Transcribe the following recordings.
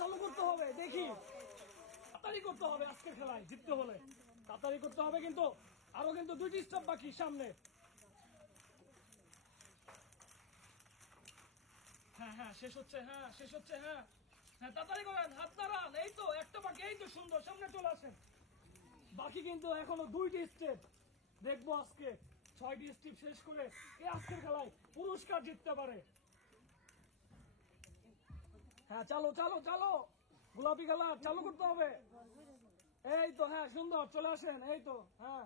চালু করতে হবে, দেখি তাড়াতাড়ি করতে হবে আজকের খেলায় জিততে হলে, তাড়াতাড়ি করতে হবে। কিন্তু আরো কিন্তু 2টি স্টেপ বাকি সামনে। হ্যাঁ হ্যাঁ শেষ হচ্ছে, হ্যাঁ শেষ হচ্ছে, হ্যাঁ হ্যাঁ তাড়াতাড়ি করেন, হাত নাড়ান। এই তো একটা বাকি, এই তো সুন্দর, সামনে চলে আসেন। বাকি কিন্তু এখনো 2টি স্টেপ। দেখবো আজকে 6টি স্টেপ শেষ করে কে আজকের খেলায় পুরস্কার জিততে পারে। হ্যাঁ চালো চালো চালো, গোলাপি খেলা চালু করতে হবে। এই তো হ্যাঁ সুন্দর, চলে আসেন। এই তো হ্যাঁ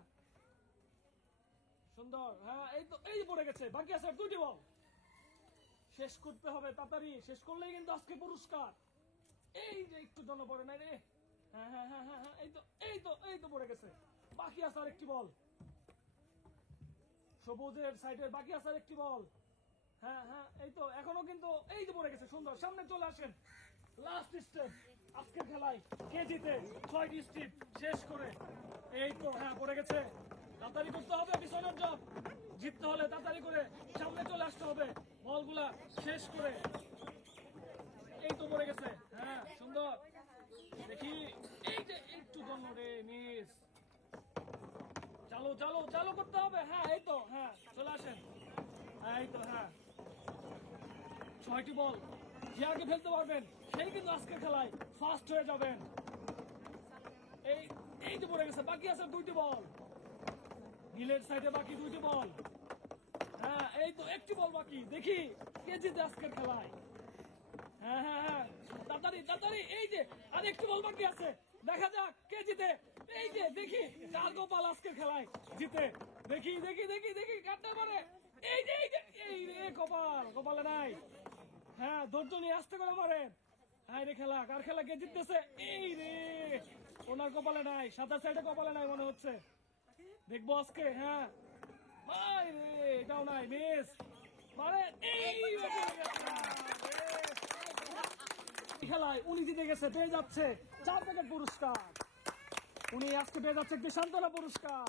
সুন্দর, হ্যাঁ এই তো, এই পড়ে গেছে, বাকি আছে 2টি বল। শেষ করতে হবে তাড়াতাড়ি, শেষ করলেই কিন্তু আজকে পুরস্কার। এই যে একটু জন্য পড়ে নাই রে। হ্যাঁ হ্যাঁ হ্যাঁ হ্যাঁ হ্যাঁ, এই তো এই তো এই তো পড়ে গেছে, বাকি আছে আর একটি বল। সবুজের সাইডের বাকি আছে আর একটি বল। হ্যাঁ হ্যাঁ এই তো এখনো কিন্তু, এই তো পড়ে গেছে, সুন্দর, সামনে চলে আসেন। লাস্ট স্টেপ আজকের খেলায় কে জিতে 6টি স্টেপ শেষ করে। এই তো হ্যাঁ পড়ে গেছে, তাড়াতাড়ি করতে হবে পিছনের জব, জিততে হলে তাড়াতাড়ি করে সামনে চলে আসতে হবে বলগুলা শেষ করে। এই তো পড়ে গেছে, হ্যাঁ সুন্দর, দেখি এই যে একটু জন্য রে মিস। চালু চালু চালু করতে হবে, হ্যাঁ এই তো হ্যাঁ চলে আসেন। এই তো হ্যাঁ 6টি বল যে আগে ফেলতে পারবেন সেই কিন্তু আজকের খেলায় ফার্স্ট হয়ে যাবেন। এই এই তো পড়ে গেছে, বাকি আছে 2টি বল। নীলের সাইডে বাকি 2টি বল। হ্যাঁ এই তো একটি বল বাকি, দেখি কে জিতে আজকের খেলায়। হ্যাঁ হ্যাঁ হ্যাঁ তাড়াতাড়ি তাড়াতাড়ি, এই যে আর একটু বল বাকি আছে, দেখা যাক কে জিতে। এই যে দেখি কার গোপাল আজকের খেলায় জিতে, দেখি দেখি দেখি দেখি কাটতে পারে। এই যে এই যে এই রে কপাল, কপালে নাই। হ্যাঁ ধৈর্য নিয়ে আসতে করে মারেন। হ্যাঁ রে খেলা, কার খেলা কে জিততেছে। এই রে ওনার কপালে নাই, সাদা সাইডে কপালে নাই মনে হচ্ছে, দেখবো আজকে। হ্যাঁ ভাই রে এটাও নাই, মিস মানে এই খেলায় উনি জিতে গেছে, পেয়ে যাচ্ছে 4 প্যাকেট পুরস্কার। উনি আজকে পেয়ে যাচ্ছে একটি সান্ত্বনা পুরস্কার।